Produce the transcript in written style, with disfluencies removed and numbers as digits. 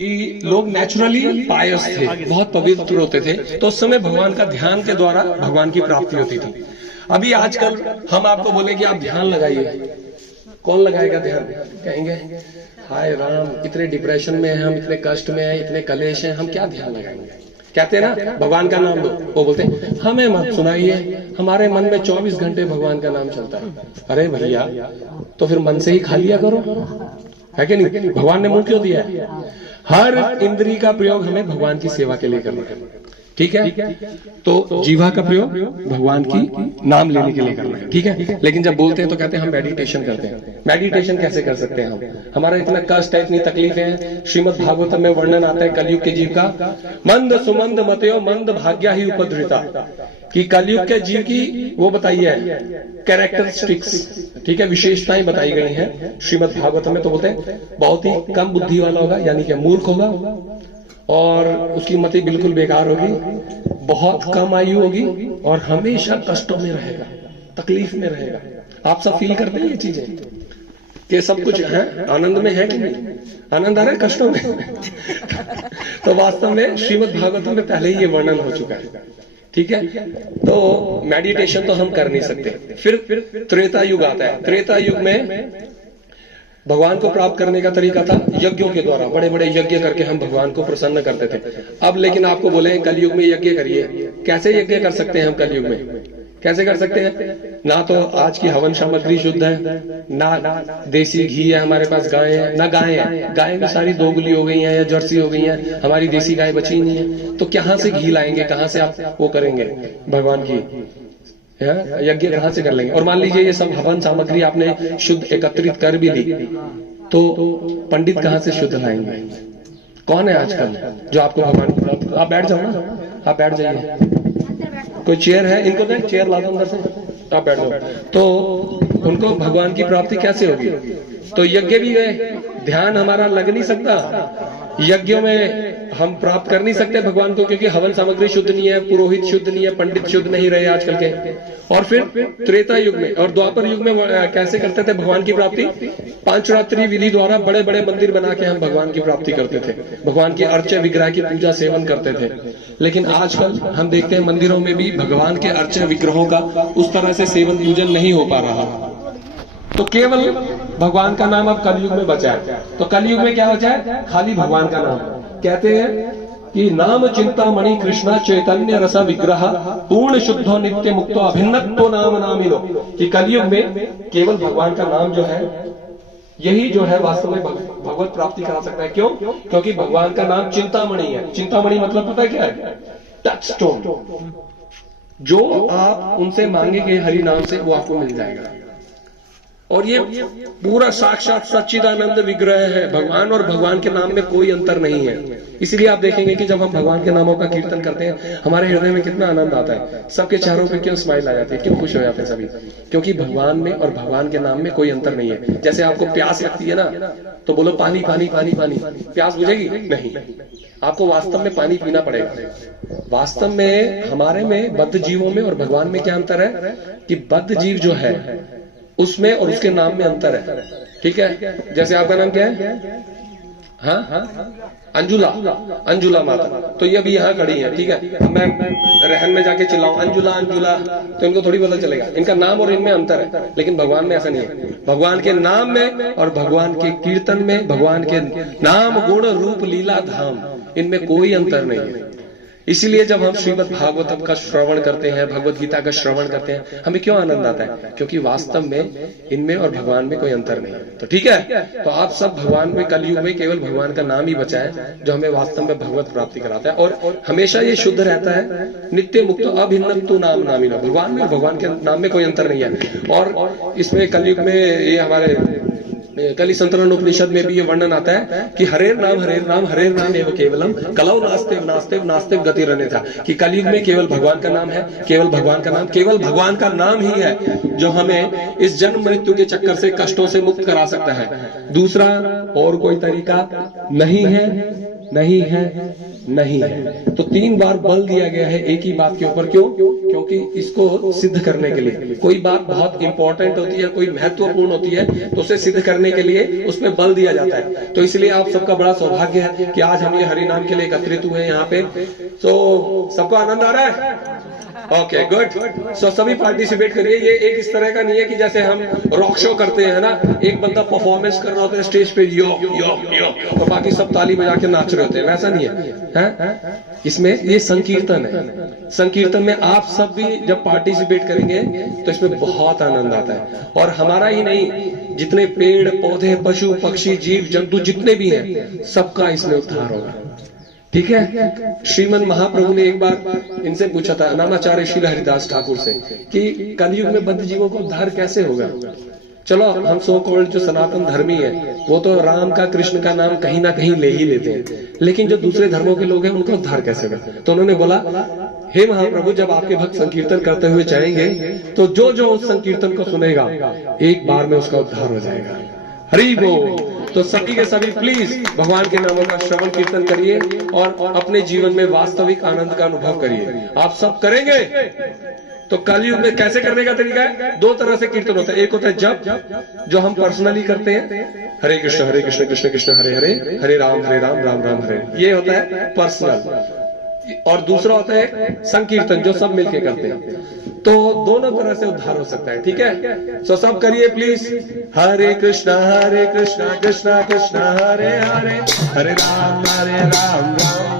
कि लोग नेचुरली पायस थे, बहुत पवित्र होते थे, तो उस समय भगवान का ध्यान के द्वारा भगवान की प्राप्ति होती थी। अभी आजकल हम आपको बोले कि आप ध्यान लगाइए, कौन लगाएगा ध्यान? कहेंगे हाय राम, इतने डिप्रेशन में हैं हम, इतने कष्ट में हैं, इतने कलेश हैं, हम क्या ध्यान लगाएंगे? कहते हैं ना भगवान का नाम लो, वो बोलते हैं हमें मत सुनाइए, हमारे मन में 24 घंटे भगवान का नाम चलता है। अरे भैया, तो फिर मन से ही खा लिया करो, है कि नहीं? भगवान ने मुंह क्यों दिया है? हर इंद्री का प्रयोग हमें भगवान की सेवा के लिए करना है, ठीक है? तो जीवा का प्रयोग भगवान की नाम लेने के लिए करना है, ठीक है? लेकिन जब बोलते हैं तो कहते हैं हम मेडिटेशन करते हैं। मेडिटेशन कैसे कर सकते हैं हम? हमारा इतना कष्ट है, इतनी तकलीफें हैं। श्रीमद् भागवत में वर्णन आता है कलयुग के जीव का, मंद सुमंद मतयो मंद भाग्या ही उपद्रिता, कि कलयुग के जीव की वो बताई है कैरेक्टरिस्टिक्स, ठीक है, विशेषताएं बताई गई हैं श्रीमद् भागवत में। तो बोलते हैं बहुत ही कम बुद्धि वाला होगा, यानी कि मूर्ख होगा, और उसकी मति बिल्कुल बेकार होगी, बहुत कम आयु होगी, और हमेशा कष्टों में रहेगा, तकलीफ में रहेगा। आप सब फील करते हैं ये चीजें कि सब कुछ है, आनंद में है कि नहीं? आनंद आ रहा है कष्टों में? तो वास्तव में श्रीमद् भागवतम में पहले ही ये वर्णन हो चुका है, ठीक है? तो मेडिटेशन तो हम कर नहीं सकते। फिर त्रेता युग आता है। त्रेता युग में भगवान को प्राप्त करने का तरीका था यज्ञों के द्वारा, बड़े बड़े यज्ञ करके हम भगवान को प्रसन्न करते थे। अब लेकिन आपको बोले कलयुग में यज्ञ करिए, कैसे यज्ञ कर सकते हैं हम कलयुग में? कैसे कर सकते हैं? ना तो आज की हवन सामग्री शुद्ध है, ना देसी घी है हमारे पास, गाय है ना, गाय है, गाय भी सारी दोगली हो गई है या जर्सी हो गई है, हमारी देसी गाय बची नहीं है। तो कहाँ से घी लाएंगे, कहाँ से आप वो करेंगे भगवान की यज्ञ कहाँ से कर लेंगे? और मान लीजिए ये सब हवन सामग्री आपने शुद्ध एकत्रित कर भी ली, तो पंडित कहाँ से शुद्ध लाएंगे? कौन है आजकल जो आपको भगवान की प्राप्ति? आप बैठ जाओ ना, आप बैठ जाइए, कोई चेयर है, इनको देख, चेयर ला दो अंदर से, आप बैठ जाओ। तो उनको भगवान की प्राप्ति कैसे होगी? तो यज्ञ भी गए, ध्यान हमारा लग नहीं सकता, यज्ञों में हम प्राप्त कर नहीं सकते भगवान को, क्योंकि हवन सामग्री शुद्ध नहीं है, पुरोहित शुद्ध नहीं है, पंडित शुद्ध नहीं रहे आजकल के। और फिर त्रेता युग में और द्वापर युग में कैसे करते थे भगवान की प्राप्ति? पांचरात्रि विधि द्वारा बड़े बड़े मंदिर बना के हम भगवान की प्राप्ति करते थे, भगवान की अर्च विग्रह की पूजा सेवन करते थे। लेकिन आजकल हम देखते हैं मंदिरों में भी भगवान के अर्च विग्रहों का उस तरह से सेवन पूजन नहीं हो पा रहा, तो केवल भगवान का नाम अब कलयुग में बचा है। तो कलयुग में क्या बचा है? खाली भगवान का नाम। कहते हैं कि नाम चिंतामणि कृष्ण चैतन्य रस विग्रह पूर्ण शुद्धो नित्य मुक्तो अभिन्नत्व नाम नामिनो, कि कलयुग में केवल भगवान का नाम जो है, यही जो है वास्तव में भगवत प्राप्ति करा सकता है। क्यों? क्योंकि भगवान का नाम चिंतामणि है। चिंतामणि मतलब पता है क्या है? Touch stone. जो आप उनसे मांगेंगे हरि नाम से, वो आपको मिल जाएगा। और ये पूरा साक्षात सच्चिदानंद विग्रह है भगवान, और भगवान के नाम में कोई अंतर नहीं है। इसलिए आप देखेंगे कि जब हम भगवान के नामों का कीर्तन करते हैं, हमारे हृदय में कितना आनंद आता है, सबके चेहरों पे क्यों स्माइल आ जाती है, क्यों खुश हो जाते हैं सभी? क्योंकि भगवान में और भगवान के नाम में कोई अंतर नहीं है। जैसे आपको प्यास लगती है ना, तो बोलो पानी पानी पानी पानी, प्यास बुझेगी? नहीं, आपको वास्तव में पानी पीना पड़ेगा। वास्तव में हमारे में, बद्ध जीवों में और भगवान में क्या अंतर है? कि बद्ध जीव जो है उसमें और उसके नाम में अंतर है, ठीक है? जैसे आपका नाम क्या है? हाँ, अंजुला, अंजुला माता। तो ये अभी यहाँ खड़ी है, ठीक है? अब मैं रहन में जाके चिल्लाऊं अंजुला अंजुला, तो इनको थोड़ी पता चलेगा। इनका नाम और इनमें अंतर है, लेकिन भगवान में ऐसा नहीं है। भगवान के नाम में और भगवान के कीर्तन में, भगवान के नाम गुण रूप लीला धाम, इनमें कोई अंतर नहीं है। इसीलिए जब हम श्रीमद् भागवतम का श्रवण करते हैं, भगवत गीता का श्रवण करते हैं, हमें क्यों आनंद आता है? क्योंकि वास्तव में इनमें और भगवान में कोई अंतर नहीं है। तो ठीक है, तो आप सब भगवान में, कलयुग में केवल भगवान का नाम ही बचा है जो हमें वास्तव में भगवत प्राप्ति कराता है, और हमेशा ये शुद्ध रहता है, नित्य मुक्त अभिन्नत्व नाम नामिनो। भगवान में और भगवान के नाम में कोई अंतर नहीं है। और इसमें कलयुग में ये हमारे कलि संतरण उपनिषद में भी ये वर्णन आता है कि हरेर नाम एवं केवलम कलौ नास्तेव नास्तेव नास्तेव गतिरन्यथा, कि कलयुग में केवल भगवान का नाम है, केवल भगवान का नाम, केवल भगवान का नाम ही है जो हमें इस जन्म मृत्यु के चक्कर से, कष्टों से मुक्त करा सकता है। दूसरा और कोई तरीका नहीं है। नहीं है, नहीं है। तो 3 बार बल दिया गया है एक ही बात के ऊपर। क्यों? क्योंकि इसको सिद्ध करने के लिए, कोई बात बहुत इंपॉर्टेंट होती है, कोई महत्वपूर्ण होती है, तो उसे सिद्ध करने के लिए उसमें बल दिया जाता है। तो इसलिए आप सबका बड़ा सौभाग्य है कि आज हम ये हरि नाम के लिए एकत्रित हुए हैं यहाँ पे। तो सबको आनंद आ रहा है? Okay, good. सो सभी पार्टिसिपेट करिए। ये एक इस तरह का नहीं है कि जैसे हम रॉक शो करते हैं ना, एक बंदा परफॉर्मेंस कर रहा होता है स्टेज पे, यो यो यो, और बाकी सब ताली बजा के नाच रहे होते हैं, वैसा नहीं है। इसमें ये संकीर्तन है। संकीर्तन में आप सब भी जब पार्टिसिपेट करेंगे तो इसमें बहुत आनंद आता है। और हमारा ही नहीं, जितने पेड़ पौधे पशु पक्षी जीव जंतु जितने भी हैं, सबका इसमें उद्धार होगा। ठीक है? श्रीमन महाप्रभु ने एक बार इनसे पूछा था, नामाचार्य श्रील हरिदास ठाकुर से, कि कलयुग में बद्ध जीवों को उद्धार कैसे होगा। चलो, हम सो कॉल्ड जो सनातन धर्मी है वो तो राम का कृष्ण का नाम कहीं ना कहीं ले ही लेते हैं, लेकिन जो दूसरे धर्मों के लोग हैं उनका उद्धार कैसे होगा। तो उन्होंने बोला, हे महाप्रभु, जब आपके भक्त संकीर्तन करते हुए जाएंगे तो जो जो उस संकीर्तन को सुनेगा एक बार में उसका उद्धार हो जाएगा। हरि बोल। तो सभी के सभी प्लीज भगवान के नामों का श्रवण कीर्तन करिए और अपने जीवन में वास्तविक आनंद का अनुभव करिए। आप सब करेंगे तो कलयुग में कैसे करने का तरीका है? 2 तरह से कीर्तन होता है। एक होता है जप, जो हम पर्सनली करते हैं, हरे कृष्ण कृष्ण कृष्ण हरे हरे, हरे राम राम राम हरे, ये होता है पर्सनल। और दूसरा होता है संकीर्तन, जो सब मिलके करते हैं। तो दोनों तरह से उद्धार हो सकता है। ठीक है? सो सब करिए प्लीज। हरे कृष्णा कृष्णा कृष्णा हरे हरे, हरे राम राम